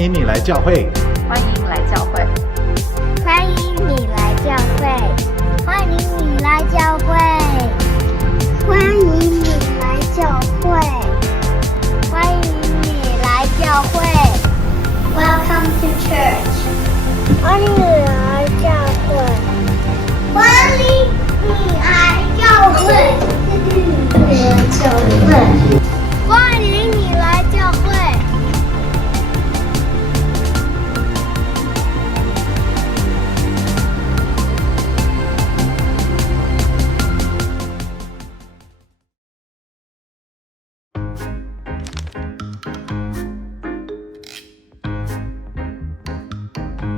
迎你来教会，欢迎来教会，欢迎你来教会，欢迎你来教会，欢迎你来教会，欢迎你来教会。Welcome to church。欢迎你来教会，欢迎你来教会，欢迎你来教会。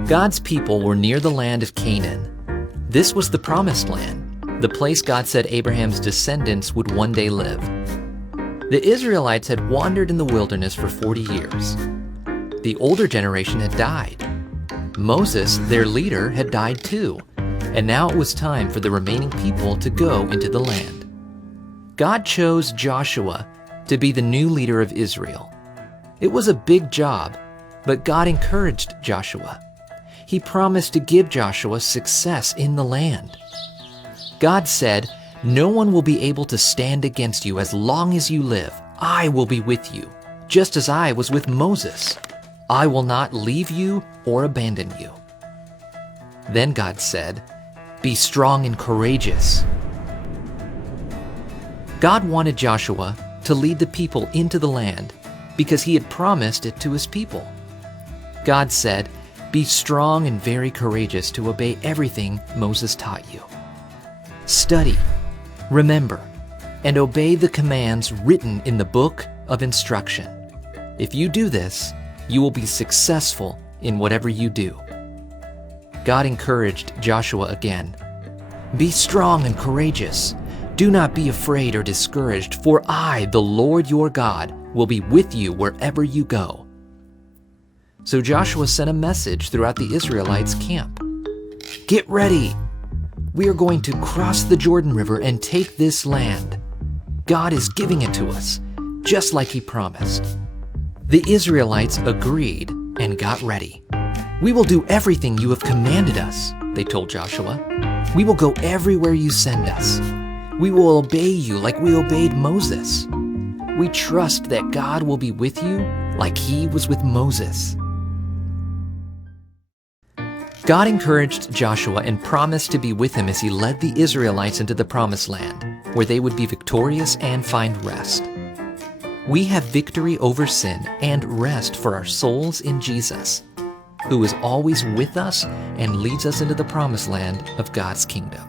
God's people were near the land of Canaan. This was the promised land, the place God said Abraham's descendants would one day live. The Israelites had wandered in the wilderness for 40 years. The older generation had died. Moses, their leader, had died too, and now it was time for the remaining people to go into the land. God chose Joshua to be the new leader of Israel. It was a big job, but God encouraged Joshua. He promised to give Joshua success in the land. God said, "No one will be able to stand against you as long as you live. I will be with you, just as I was with Moses. I will not leave you or abandon you." Then God said, "Be strong and courageous." God wanted Joshua to lead the people into the land because he had promised it to his people. God said, "Be strong and very courageous to obey everything Moses taught you. Study, remember, and obey the commands written in the book of instruction. If you do this, you will be successful in whatever you do." God encouraged Joshua again. "Be strong and courageous. Do not be afraid or discouraged, for I, the Lord your God, will be with you wherever you go." So Joshua sent a message throughout the Israelites' camp. "Get ready. We are going to cross the Jordan River and take this land. God is giving it to us, just like he promised." The Israelites agreed and got ready. "We will do everything you have commanded us," they told Joshua. "We will go everywhere you send us. We will obey you like we obeyed Moses. We trust that God will be with you like he was with Moses." God encouraged Joshua and promised to be with him as he led the Israelites into the Promised Land, where they would be victorious and find rest. We have victory over sin and rest for our souls in Jesus, who is always with us and leads us into the Promised Land of God's kingdom.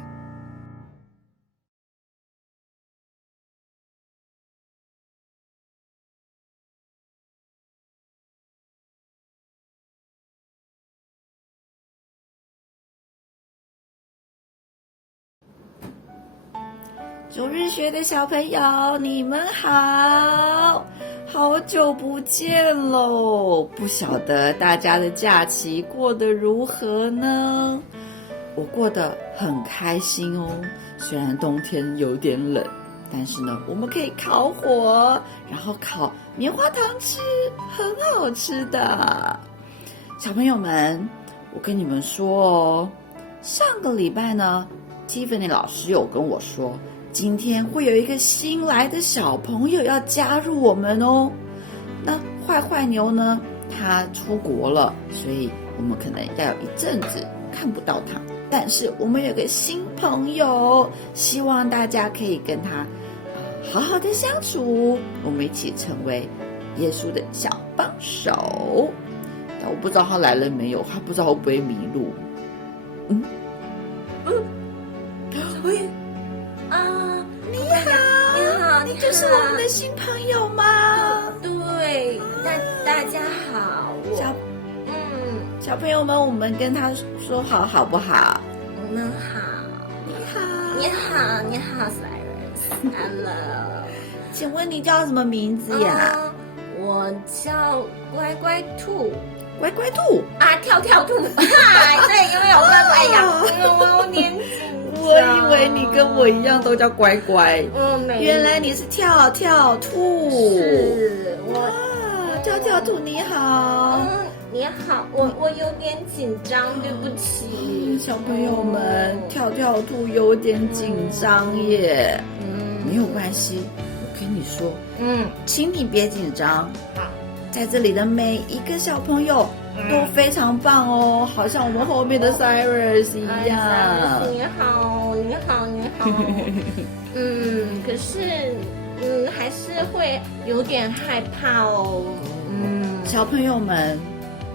主日学的小朋友，你们好，好久不见喽！不晓得大家的假期过得如何呢？我过得很开心哦，虽然冬天有点冷，但是呢，我们可以烤火，然后烤棉花糖吃，很好吃的。小朋友们，我跟你们说哦，上个礼拜呢，Tiffany 老师有跟我说，今天会有一个新来的小朋友要加入我们哦。那坏坏牛呢，他出国了，所以我们可能要有一阵子看不到他。但是我们有个新朋友，希望大家可以跟他好好的相处，我们一起成为耶稣的小帮手。但我不知道他来了没有，他不知道会不会迷路。你就是我们的新朋友吗？对，大家好，小朋友们，我们跟他说好不好？我们好，你好 Cyrus，Hello， 请问你叫什么名字呀？我叫乖乖兔。乖乖兔啊，跳兔，对，因为有乖乖呀，我年纪。我以为你跟我一样都叫乖乖，没有，原来你是跳兔。是我跳兔你好。你好，我有点紧张，对不起。小朋友们，跳跳兔有点紧张耶。没有关系，我跟你说，请你别紧张。好，在这里的每一个小朋友都非常棒哦，好像我们后面的 Cyrus 一样。你好，你好，你好。可是，还是会有点害怕哦。小朋友们，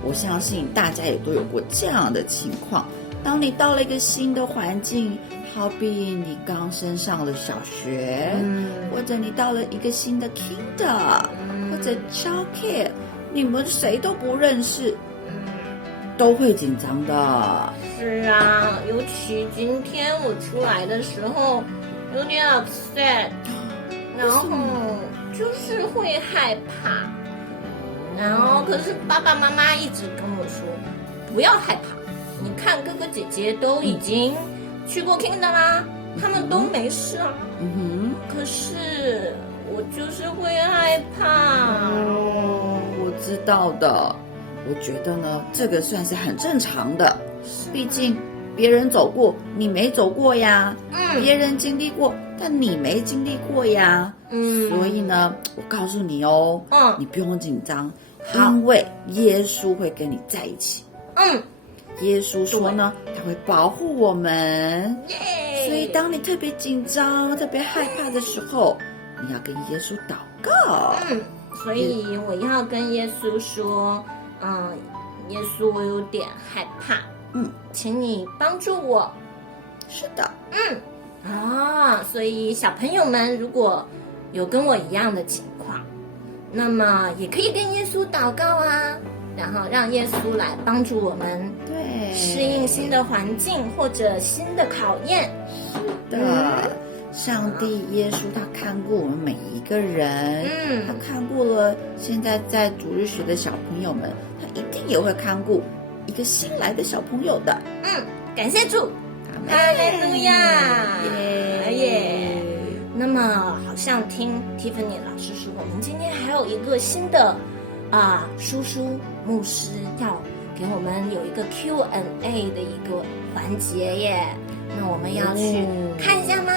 我相信大家也都有过这样的情况。当你到了一个新的环境，好比你刚升上了小学，或者你到了一个新的 Kinder，或者 Childcare， 你们谁都不认识，都会紧张的。是啊，尤其今天我出来的时候有点 upset， 然后就是会害怕。然后可是爸爸妈妈一直跟我说不要害怕，你看哥哥姐姐都已经去过 Kinder 啦，他们都没事啊。可是我就是会害怕。我知道的，我觉得呢，这个算是很正常的，毕竟别人走过，你没走过呀。别人经历过，但你没经历过呀。所以呢，我告诉你哦，你不用紧张，因为耶稣会跟你在一起。耶稣说呢，他会保护我们。所以当你特别紧张、特别害怕的时候，你要跟耶稣祷告。所以我要跟耶稣说，耶稣，我有点害怕，请你帮助我。是的，所以小朋友们如果有跟我一样的情况，那么也可以跟耶稣祷告啊，然后让耶稣来帮助我们适应新的环境或者新的考验。是的，上帝耶稣他看顾我们每一个人，他看顾了现在在主日学的小朋友们，他一定也会看顾一个新来的小朋友的。感谢主，哈利路亚，耶！那么好像听 Tiffany 老师说，我们今天还有一个新的叔叔牧师要给我们有一个 Q&A 的一个环节耶，那我们要去看一下吗？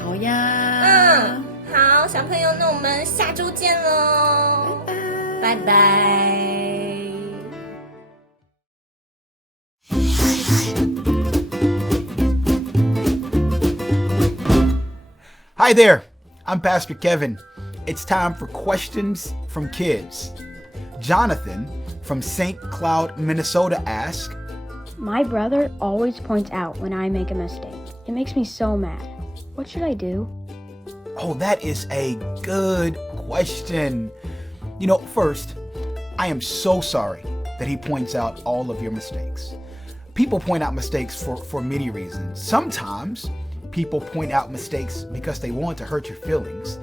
好呀，好，小朋友，那我们下周见喽，拜拜。Hi there, I'm Pastor Kevin. It's time for questions from kids. Jonathan from St. Cloud, Minnesota asks, My brother always points out when I make a mistake. It makes me so mad. What should I do? Oh, that is a good question. You know, first, I am so sorry that he points out all of your mistakes. People point out mistakes for many reasons. Sometimes people point out mistakes because they want to hurt your feelings.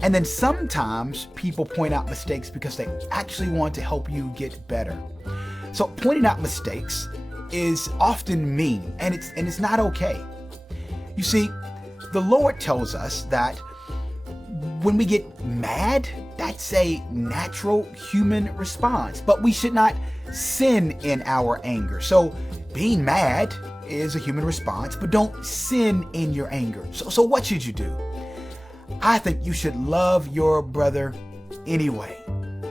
And then sometimes people point out mistakes because they actually want to help you get better. So pointing out mistakes is often mean, and it's not okay. You see, the Lord tells us that when we get mad, that's a natural human response, but we should not sin in our anger. So being mad is a human response, but don't sin in your anger. So what should you do? I think you should love your brother anyway.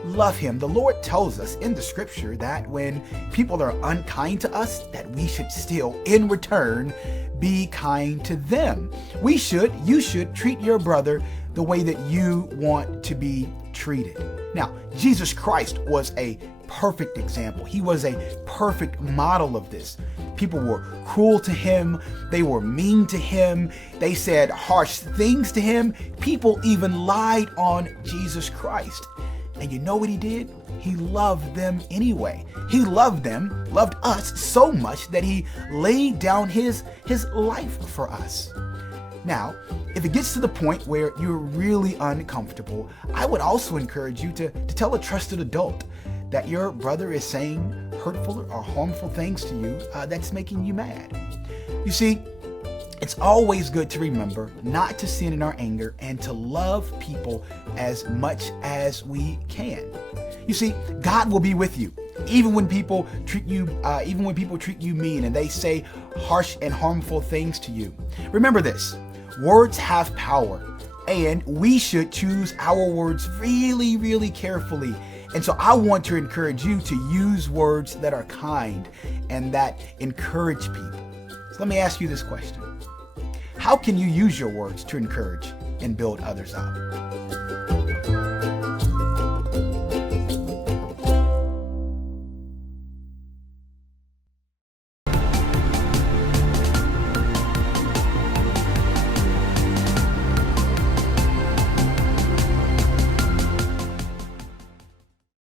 Love him. The Lord tells us in the scripture that when people are unkind to us, that we should still, in return, be kind to them. You should treat your brother the way that you want to be treated. Now, Jesus Christ was a perfect example. He was a perfect model of this. People were cruel to him. They were mean to him. They said harsh things to him. People even lied on Jesus Christ. And you know what he did? He loved them anyway. He loved us so much that he laid down his life for us. Now, if it gets to the point where you're really uncomfortable, I would also encourage you to tell a trusted adult that your brother is saying hurtful or harmful things to you that's making you mad. You see, it's always good to remember not to sin in our anger and to love people as much as we can. You see, God will be with you. Even when people treat you mean and they say harsh and harmful things to you. Remember this, words have power, and we should choose our words really, really carefully. And so I want to encourage you to use words that are kind and that encourage people. So let me ask you this question. How can you use your words to encourage and build others up?